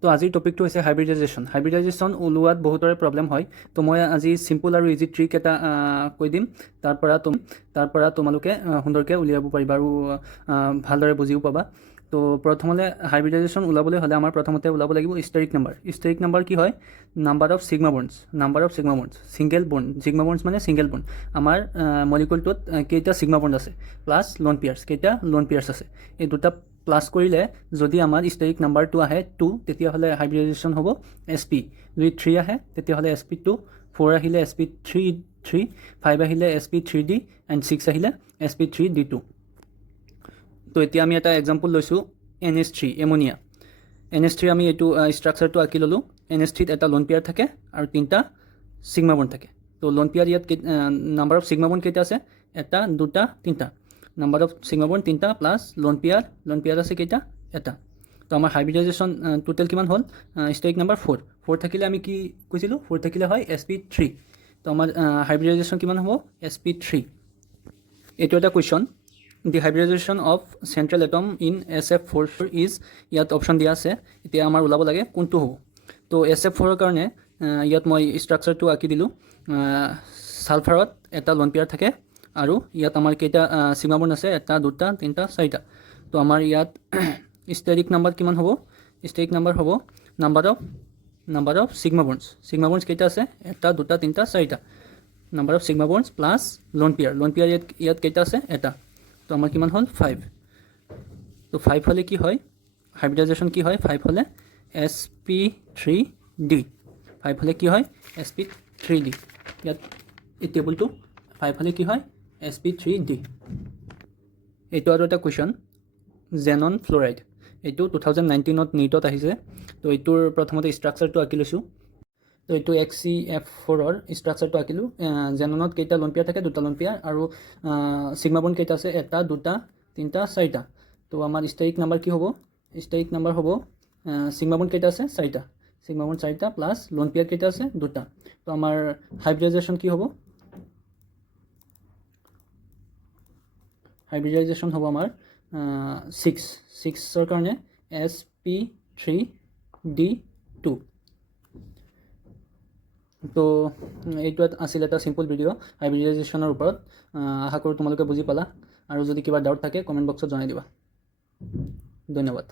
তো আজিৰ টপিকটো হৈছে হাইব্ৰিডাইজেশ্যন ওলোৱাত বহুতৰে প্ৰব্লেম হয়। তো মই আজি চিম্পল আৰু ইজি ট্ৰিক এটা কৈ দিম, তাৰ পৰা তোমালোকে সুন্দৰকৈ উলিয়াব পাৰিবা আৰু ভালদৰে বুজিও পাবা। তো প্ৰথমতে হাইব্ৰিডাইজেশ্যন ওলাবলৈ হ'লে আমাৰ প্ৰথমতে ওলাব লাগিব ষ্টেৰিক নাম্বাৰ। ষ্টেৰিক নাম্বাৰ কি হয়? Number of sigma bonds. Single bond, sigma bonds মানে ছিংগেল বন্ড। আমাৰ মলিকুলটোত কেইটা ছিগমা বন্ড আছে প্লাছ লোন পেয়াৰ্ছ, কেইটা লোন পেয়াৰ্ছ আছে। এই দুটা প্লাছ কৰিলে যদি আমাৰ ষ্টেৰিক নাম্বাৰটো আহে 2, তেতিয়াহ'লে হাইব্ৰিডাইজেশ্যন হ'ব SP। যদি 3 আহে তেতিয়াহ'লে SP2, 4 আহিলে SP3, 5 আহিলে SP3D এণ্ড 6 আহিলে SP3D2। তো এতিয়া আমি এটা এক্সাম্পল লৈছোঁ NH3 এমনিয়া। NH3 আমি এইটো ষ্ট্ৰাকচাৰটো আঁকি ল'লোঁ। NH3ত এটা লোন পেয়াৰ থাকে আৰু 3টা ছিগমা বন্ড থাকে। তো লোন পেয়াৰ ইয়াত নাম্বাৰ অফ ছিগমা বন্ড কেইটা আছে? 1, 2, 3টা। নাম্বাৰ অফ ছিগমা বন্ড 3টা প্লাছ লোন পেয়াৰ আছে কেইটা? 1টা। তো আমাৰ হাইব্ৰিডাইজেশ্যন টোটেল কিমান হ'ল? ষ্টেৰিক নাম্বাৰ 4 থাকিলে আমি কি কৈছিলোঁ? 4 থাকিলে হয় SP3। তো আমাৰ হাইব্ৰিডাইজেশ্যন কিমান হ'ব? SP3। এইটো এটা question. The hybridization of central atom in SF4 is, ইয়াত অপশ্যন দিয়া আছে। এতিয়া আমাৰ ওলাব লাগে কোনটো হ'ব। তো SF4ৰ কাৰণে ইয়াত মই ষ্ট্ৰাকচাৰটো আঁকি দিলোঁ। ছালফাৰত এটা লোন পেয়াৰ থাকে আৰু ইয়াত আমাৰ কেইটা ছিগমা বন্ড আছে? 1, 2, 3, 4টা। তো আমাৰ ইয়াত ষ্টেৰিক নাম্বাৰ কিমান হ'ব? ষ্টেৰিক নাম্বাৰ হ'ব নাম্বাৰ অফ ছিগমা বন্ডছ কেইটা আছে? 1, 2, 3, 4টা। Number of sigma bonds plus lone pair ইয়াত কেইটা আছে? 1টা। তো আমাৰ কিমান হ'ল? 5। তো 5 হ'লে কি হয়? হাইব্ৰিডাইজেশ্যন কি হয়? 5 হ'লে SP3D। 5 হ'লে কি হয়? SP3D। ইয়াত এই টেবুলটো 5 হ'লে কি হয়? SP3D। এইটো আৰু এটা কুৱেশ্যন, জেনন ফ্ল'ৰাইড। এইটো 2019ত নিটত আহিছে। তো এইটোৰ প্ৰথমতে ষ্ট্ৰাকচাৰটো আঁকি লৈছোঁ। তো এইটো XCF4ৰ ষ্ট্ৰাকচাৰটো আঁকিলোঁ। জেননত কেইটা লোন পেয়াৰ থাকে? 2টা লোন পেয়াৰ আৰু ছিগমা বন্ড কেইটা আছে? 1, 2, 3, 4টা। তো আমাৰ ষ্টেৰিক নাম্বাৰ কি হ'ব? ষ্টেৰিক নাম্বাৰ হ'ব ছিগমা বন্ড কেইটা আছে? 4টা। ছিগমা বন্ড 4টা প্লাছ লোন পেয়াৰ কেইটা আছে? 2টা। তো আমাৰ হাইব্ৰিডাইজেশ্যন কি হ'ব? হাইব্ৰিডাইজেশ্যন হ'ব আমাৰ 6ৰ কাৰণে SP3D2। তো এইটো আছিল এটা চিম্পল ভিডিঅ' হাইব্ৰিডাইজেশ্যনৰ ওপৰত। আশা কৰোঁ তোমালোকে বুজি পালা, আৰু যদি কিবা ডাউট থাকে কমেণ্ট বক্সত জনাই দিবা। ধন্যবাদ।